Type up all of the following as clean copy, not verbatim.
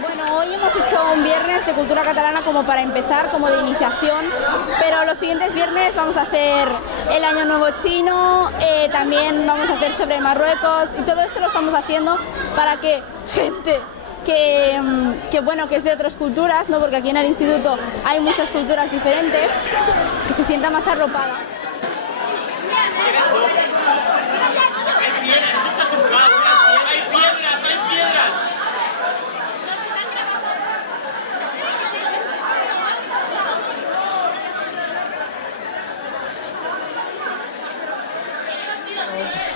Bueno, hoy hemos hecho un viernes de cultura catalana como para empezar, como de iniciación, pero los siguientes viernes vamos a hacer el Año Nuevo Chino, también vamos a hacer sobre Marruecos y todo esto lo estamos haciendo para que gente que es de otras culturas, ¿no? Porque aquí en el instituto hay muchas culturas diferentes, que se sienta más arropada.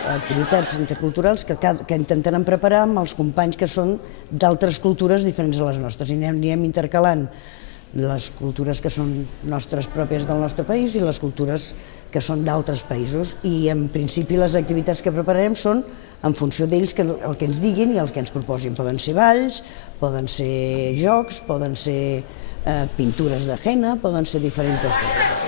Activitats interculturals que intentarem preparar amb els companys que són d'altres cultures diferents a les nostres i anirem intercalant les cultures que són nostres pròpies del nostre país i les cultures que són d'altres països i en principi les activitats que prepararem són en funció d'ells el que ens diguin i els que ens proposin. Poden ser balls, poden ser jocs, poden ser pintures de henna, poden ser diferents coses.